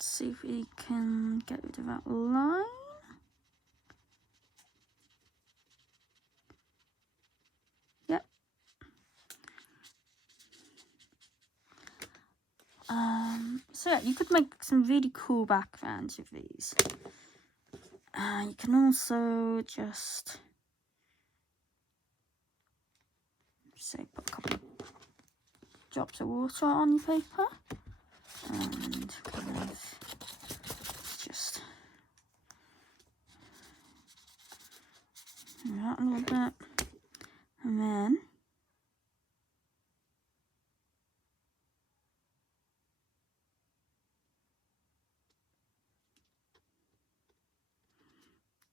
see if we can get rid of that line. Yep. So yeah, you could make some really cool backgrounds with these. You can also just say put a couple of drops of water on your paper and kind of just do that a little bit, and then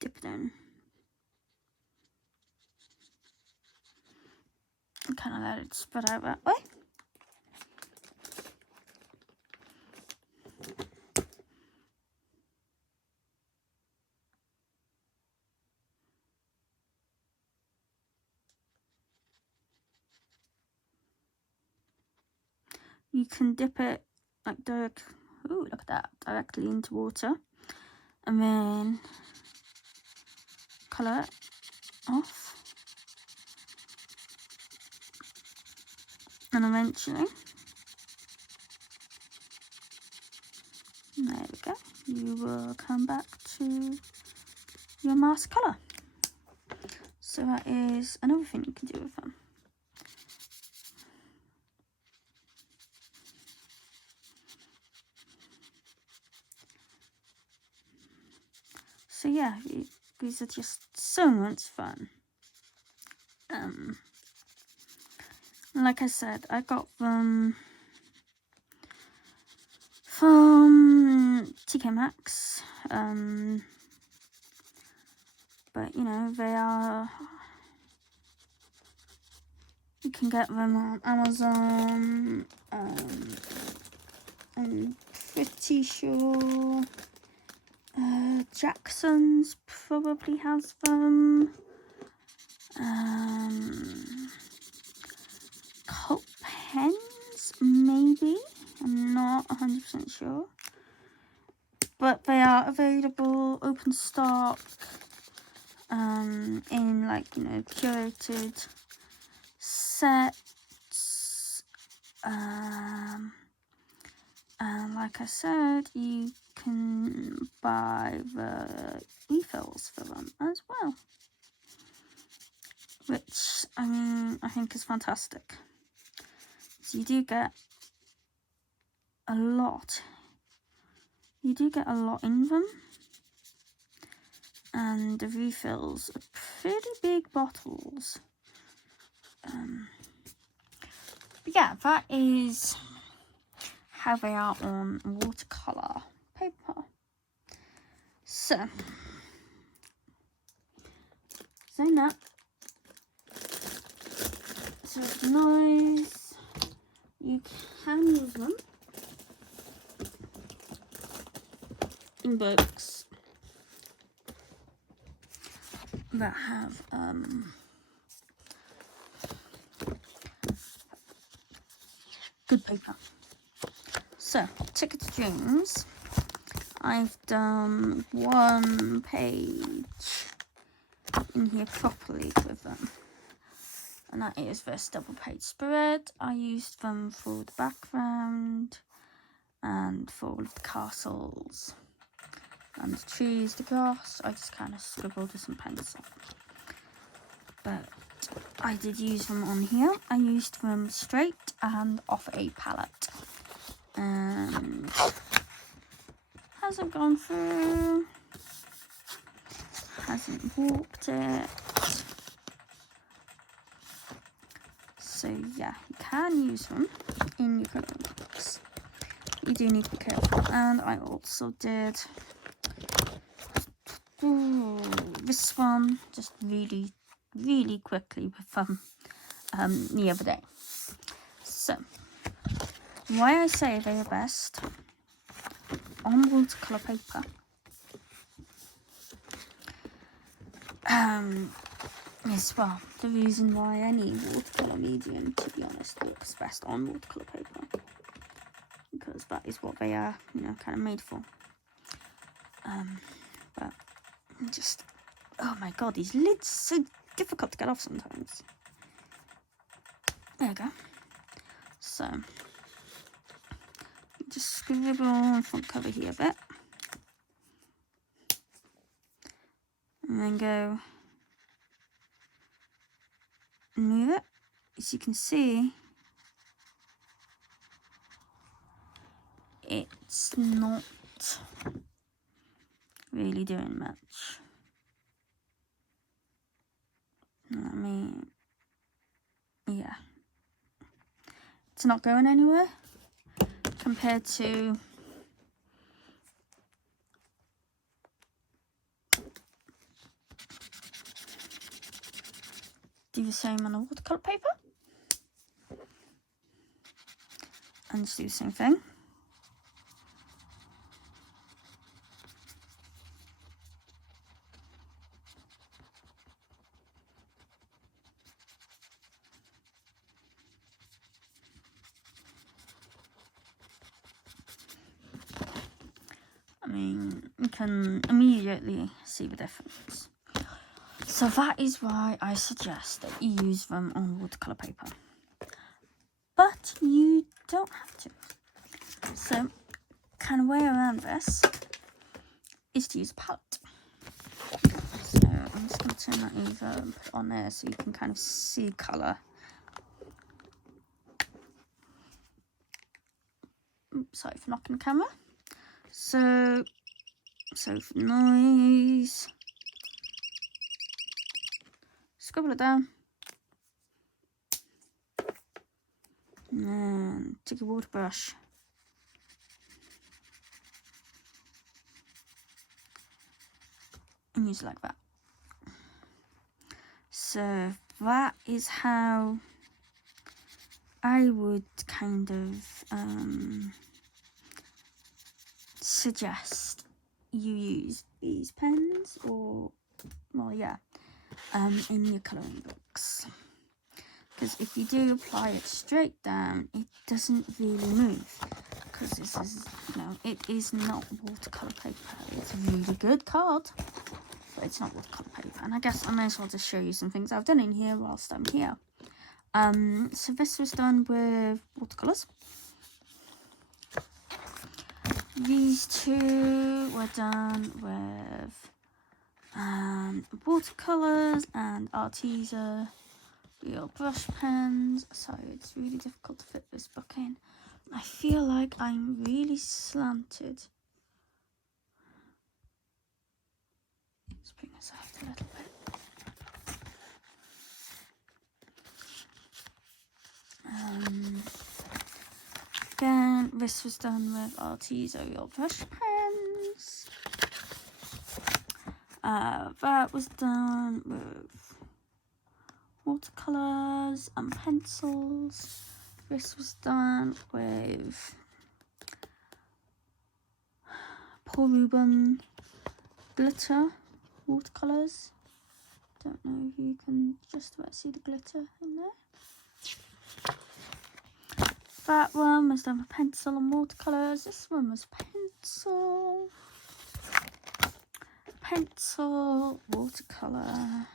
dip it in and kind of let it spread out that way. You can dip it like look at that, directly into water, and then colour it off, and eventually, there we go, you will come back to your mask colour. So that is another thing you can do with them. So yeah, these are just so much fun. Like I said, I got them from TK Maxx. But you know, they are, you can get them on Amazon. I'm pretty sure Jackson's probably has them. Cult Pens, maybe. I'm not 100% sure. But they are available, open stock, in like, you know, curated sets. And like I said, you can buy the refills for them as well, which I mean, I think is fantastic. So you do get a lot. You do get a lot in them, and the refills are pretty big bottles. But yeah, that is how they are on watercolour paper. So now, so it's nice. You can use them in books that have good paper. So, Ticket to Dreams, I've done one page in here properly with them, and that is this double page spread. I used them for the background and for all of the castles and the trees, the grass. I just kind of scribbled with some pencil, but I did use them on here. I used them straight and off a palette, and hasn't gone through, hasn't warped it. So yeah, you can use them in your colouring books. You do need to be careful. And I also did this one just really quickly with them the other day. So why I say they are best on watercolour paper is, well, the reason why any watercolour medium, to be honest, works best on watercolour paper, because that is what they are, you know, kind of made for. But just, oh my god, these lids so difficult to get off sometimes. There we go. So just scribble on front cover here a bit, and then go and move it. As you can see, it's not really doing much. I mean, yeah, it's not going anywhere compared to do the same on a watercolour paper and just do the same thing. I mean, you can immediately see the difference. So that is why I suggest that you use them on watercolour paper. But you don't have to. So, kind of way around this is to use a palette. So I'm just going to turn that over and put it on there so you can kind of see colour. Oops, sorry for knocking the camera. So for noise, scribble it down, and then take your water brush and use it like that. So that is how I would kind of suggest you use these pens, or well, yeah, in your colouring books, because if you do apply it straight down, it doesn't really move, because this is, you know, it is not watercolour paper. It's really good card, but it's not watercolour paper. And I guess I may as well just show you some things I've done in here whilst I'm here. So this was done with watercolours. These two were done with watercolours and Arteza Roayl Brush Pens. Sorry, it's really difficult to fit this book in. I feel like I'm really slanted. Let's bring this out a little bit. Again, this was done with Arteza Roayl Brush Pens. That was done with watercolours and pencils. This was done with Paul Rubin glitter watercolours. Don't know if you can just about see the glitter in there. That one was done with pencil and watercolours. This one was pencil, watercolour.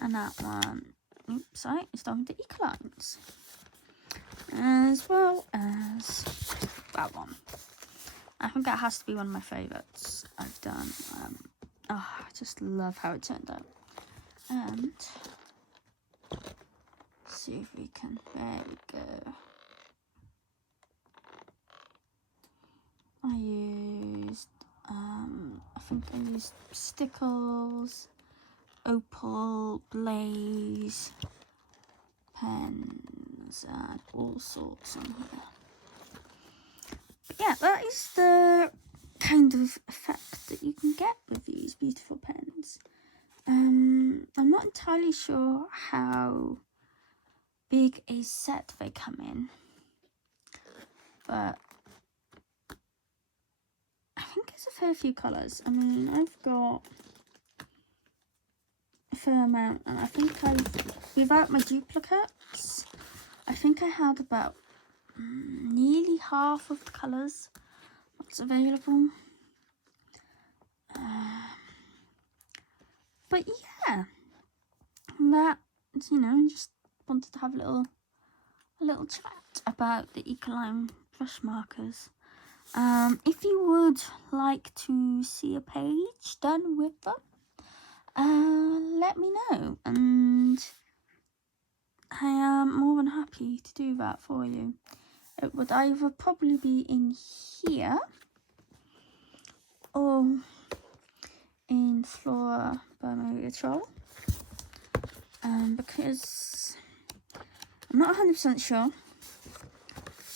And that one, oops, sorry, it's done with the Ecolines. As well as that one. I think that has to be one of my favourites I've done. I just love how it turned out. And see if we can, there we go. I used, I think I used Stickles, Opal, Blaze, pens, and all sorts in here. But yeah, that is the kind of effect that you can get with these beautiful pens. I'm not entirely sure how big a set they come in, but I think it's a fair few colours. I mean, I've got a fair amount, and I think without my duplicates, I think I had about nearly half of the colours that's available. But yeah, that, you know, just wanted to have a little chat about the Ecoline brush markers. If you would like to see a page done with them, let me know, and I am more than happy to do that for you. It would either probably be in here or in Flora by Maria Troll, because I'm not 100% sure,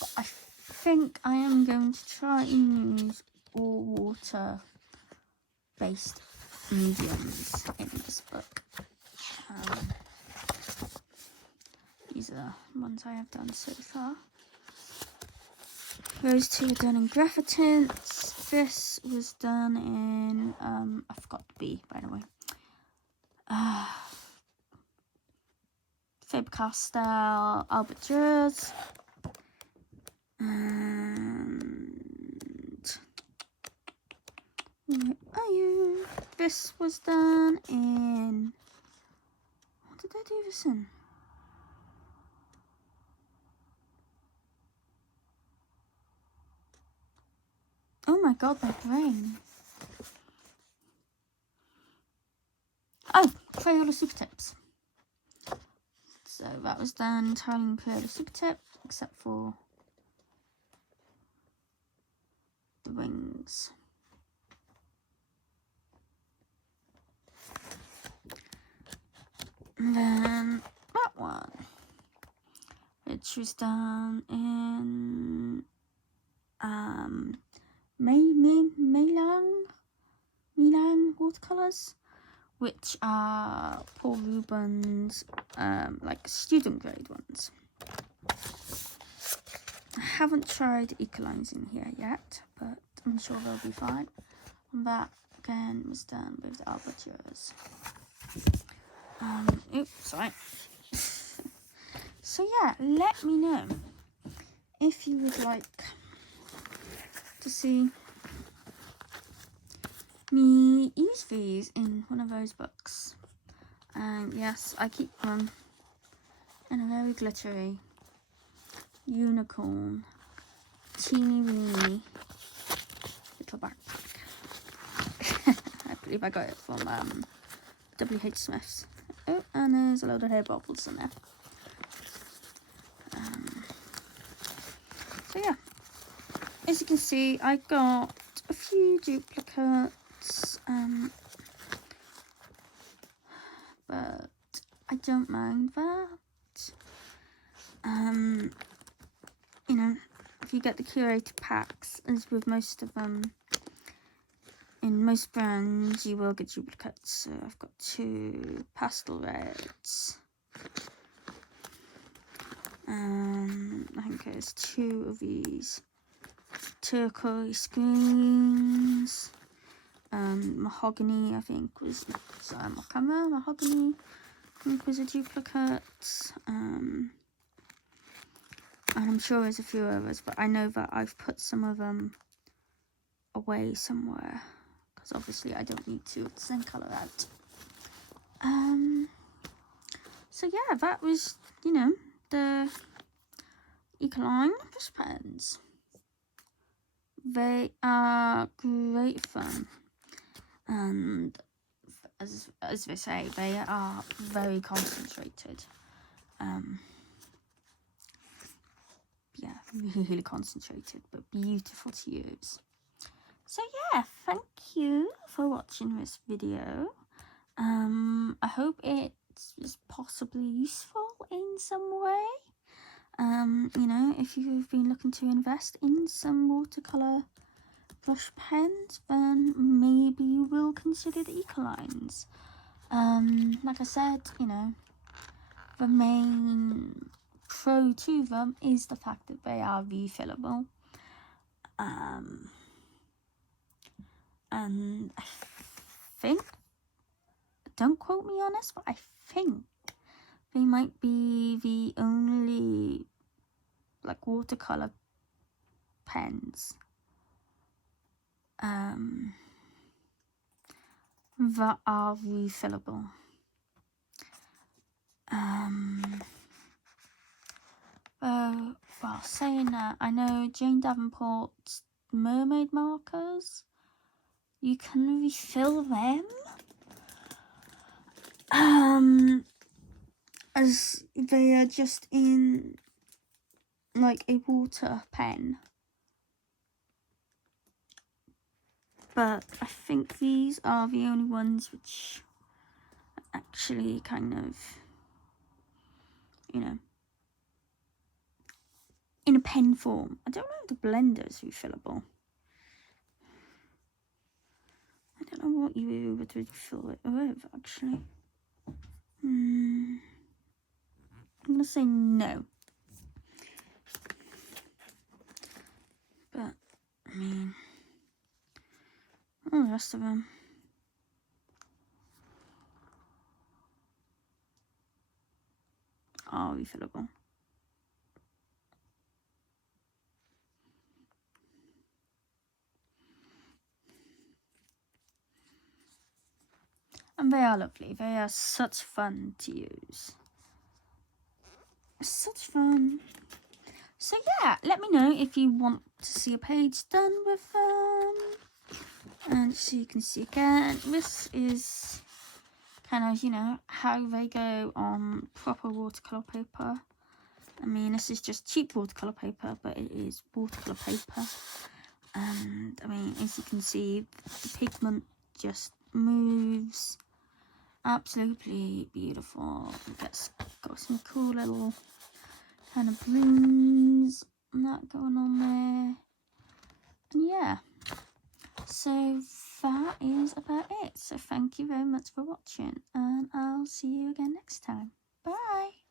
but I think I am going to try and use all water based mediums in this book. These are ones I have done so far. Those two were done in Graphitints. This was done in, I forgot the B, by the way. Faber-Castell, Albert Dürer. And where are you? This was done in, what did I do this in? Oh my god, my brain. Oh, Crayola Super Tips. So that was done entirely in Crayola Super Tip, except for the wings. And then that one, which was done in Milan watercolours, which are Paul Rubens, like student grade ones. I haven't tried Ecolines in here yet, but I'm sure they'll be fine. And that again was done with the Albert Dürer. Oops, sorry. So yeah, let me know if you would like to see me use these in one of those books. And yes, I keep them in a very glittery unicorn teeny weeny little backpack. I believe I got it from WH Smith's. Oh, and there's a load of hair bubbles in there. So yeah, as you can see, I got a few duplicates, but I don't mind that. You know, if you get the curated packs, as with most of them, in most brands, you will get duplicates. So I've got 2 pastel reds. I think there's 2 of these turquoise greens. Mahogany, I think was, sorry, my camera, mahogany, I think was a duplicate. And I'm sure there's a few others, but I know that I've put some of them away somewhere, because obviously I don't need to, it's the same colour out. So yeah, that was, you know, the Ecoline Brush Pens. They are great fun, and as they say, they are very concentrated. Yeah, really concentrated, but beautiful to use. So yeah, thank you for watching this video. I hope it was possibly useful in some way. You know, if you've been looking to invest in some watercolour brush pens, then maybe you will consider the Ecolines. Like I said, you know, the main pro to them is the fact that they are refillable. And I think, don't quote me on this, but I think they might be the only like watercolour pens that are refillable. Well, saying that, I know Jane Davenport's mermaid markers, you can refill them. As they are just in like a water pen. But I think these are the only ones which are actually kind of, you know, in a pen form. I don't know if the blender is refillable. I don't know what you were able to refill it with, actually. I'm going to say no. But, I mean, all the rest of them. Are refillable. And they are lovely. They are such fun to use. Such fun. So yeah, let me know if you want to see a page done with them. And so you can see again, this is kind of, you know, how they go on proper watercolour paper. I mean, this is just cheap watercolour paper, but it is watercolour paper. And I mean, as you can see, the pigment just moves. Absolutely beautiful. It's got some cool little kind of blooms and that going on there. And yeah, so that is about it. So thank you very much for watching, and I'll see you again next time. Bye.